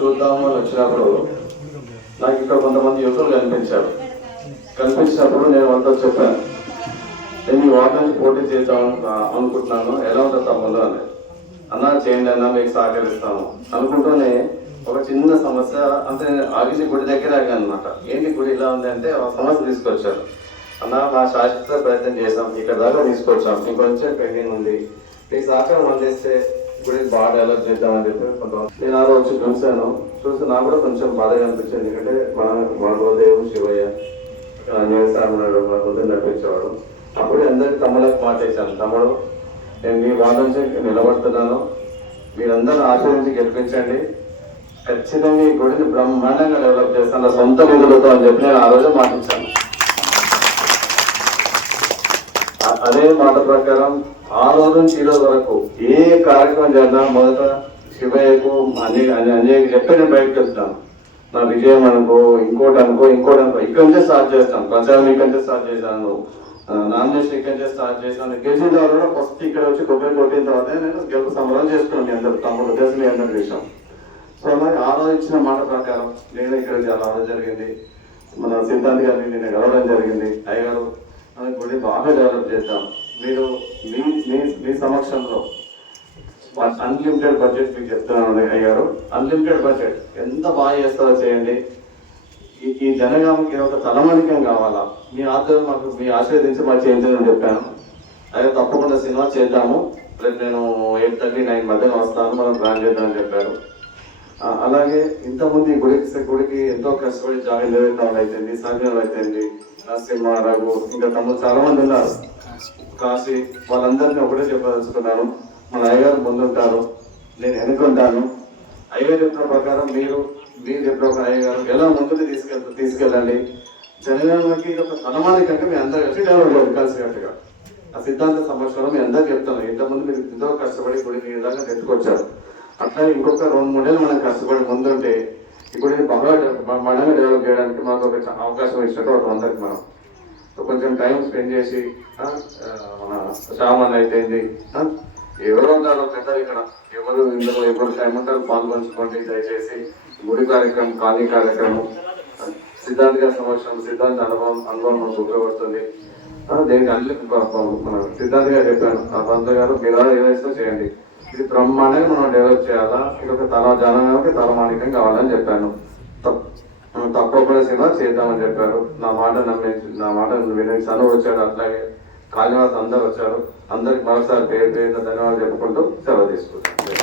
చూద్దాము అని వచ్చినప్పుడు నాకు ఇక్కడ కొంతమంది యువకులు కనిపించినప్పుడు నేను వాళ్ళతో చెప్పాను, నేను ఈ వార్డు నుంచి పోటీ చేద్దాం అనుకుంటున్నాను, ఎలా ఉంటుంది తమ్ముళ్ళు అని. అన్నా చేయండి అన్నా, మీకు సహకరిస్తాను అనుకుంటూనే ఒక చిన్న సమస్య అంటే ఆగిసి గుడి దగ్గర ఆగాను అనమాట. ఏంటి గుడి ఇలా ఉంది అంటే ఒక సమస్య తీసుకొచ్చారు. అన్న మా శాశ్వత ప్రయత్నం చేసాం, ఇక్కడ దాకా తీసుకొచ్చాం, ఇంకొంచెం పెండింగ్ ఉంది, మీ సహకారం అందిస్తే గుడికి బాగా డెవలప్ చేద్దామని చెప్పి కొంతమంది నేను ఆ రోజు చూసి నాకు కూడా కొంచెం బాధగా అనిపించింది. ఎందుకంటే మన గురుదేవుడు శివయ్య అన్యాయసారం ఉన్నాడు, మన గురుదేవు నడిపించేవాడు. అప్పుడు అందరికి తమ్ముళ్ళకి మాట వేశాను, తమ్ముడు నేను మీ వాళ్ళ నుంచి నిలబడుతున్నాను, మీరందరూ ఆశ్రయించి గెలిపించండి, ఖచ్చితంగా ఈ గుడిని బ్రహ్మాండంగా డెవలప్ చేస్తాను నా సొంత నిధులతో అని చెప్పి నేను ఆ రోజు మాటించాను. అదే మాట ప్రకారం ఆ రోజు నుంచి ఈ రోజు వరకు ఏ కార్యక్రమం జరిగినా మొదట శివయ్యకు అంజయ్యకి చెప్పి నేను బయటకు వెళ్తాను. నా విజయం ఇంకోటి అనుకో ఇక్కడి నుంచే స్టార్ట్ చేస్తాను, ప్రచారం ఇక్కడి నుంచే స్టార్ట్ చేశాను, నామినేషన్ ఇక్కడి నుంచే స్టార్ట్ చేశాను. గెలిచిన తర్వాత కూడా ఫస్ట్ ఇక్కడ వచ్చి కొబ్బరి కొట్టిన తర్వాత నేను గెలుపు సంబరం చేసుకున్నాను అందరు తమ్ముడు దేశం అందరి విషయం. సో అలాగే ఆ రోజు ఇచ్చిన మాట ప్రకారం నేను ఇక్కడ రావడం జరిగింది. మన సిద్ధాంత్ గారిని నేను గెలవడం జరిగింది. అయ్యగారు మన గుడి బాగా డెవలప్ చేద్దాం, మీరు మీ సమక్షంలో అన్లిమిటెడ్ బడ్జెట్ మీకు చెప్తున్నాను అయ్యారు. అన్లిమిటెడ్ బడ్జెట్ ఎంత బాగా చేస్తారో చేయండి, ఈ జనగామకి ఒక తలమణికం కావాలా, మీ ఆధ్వర్యం మాకు మీ ఆశీర్వదించి మాకు చేయించని చెప్పాను. అదే తప్పకుండా సినిమా చేద్దాము, రేపు నేను 8:30, 9 మధ్యన వస్తాను, మనం ప్లాన్ చేద్దామని చెప్పారు. అలాగే ఇంతమంది గుడికి ఎంతో కష్టపడి జాయిన్ వాళ్ళు అయితేంది, సంజయ్ అయితేంది, నరసింహ, రఘు, ఇంకా తమ్ముడు చాలా మంది ఉన్నారు, కాశీ, వాళ్ళందరినీ ఒకటే చెప్పదలుచుకున్నాను. మన అయ్యగారు ముందుంటారు, నేను వెనుకుంటాను. అయ్యగారు చెప్పిన ప్రకారం మీరు చెప్పిన ఒక అయ్యగారు ఎలా ముందుకు తీసుకెళ్ళండి. జనగామకి ఒక తలమాని కంటే మీ అందరూ కలిసి డెవలప్ కలిసినట్టుగా ఆ సిద్ధాంత సమస్యలో మీ అందరూ చెప్తాను. ఇంతమంది మీరు ఎంతో కష్టపడి గుడిని ఈ విధంగా తెచ్చుకొచ్చారు. అట్లా ఇంకొక 2-3 ఏళ్ళు మనం కష్టపడి ముందుంటే ఇప్పుడు బాగా మనంగా డెవలప్ చేయడానికి మాకు ఒక అవకాశం ఇచ్చినట్టు ఒక అందరికి మనం కొంచెం టైం స్పెండ్ చేసి మన శ్రావణ అయితేంది, ఎవరో ఉన్నారు పెద్దలు ఇక్కడ, ఎవరు టైం ఉంటారు పాల్గొంచుకోండి దయచేసి. గుడి కార్యక్రమం, ఖాళీ కార్యక్రమం, సిద్ధాంత్ గారి సమక్షం, సిద్ధాంత్ అనుభవం మనకు ఉపయోగపడుతుంది. దేనికి అన్ని మన సిద్ధాంత్ గారు చెప్పాను, ఆ పంత గారు మీరు ఏదైనా చేయండి, ఇది బ్రహ్మాండంగా మనం డెవలప్ చేయాలా, ఇది ఒక జనానికి తలమానికం కావాలని చెప్పాను. తప్పకుండా సినిమా చేద్దామని చెప్పారు. నా మాట వినేసాను, వచ్చాడు. అట్లాగే కాళీవాస్ అందరూ వచ్చారు. అందరికి మరోసారి పేరు ధన్యవాదాలు చెప్పుకుంటూ సెలవు తీసుకుంటాను.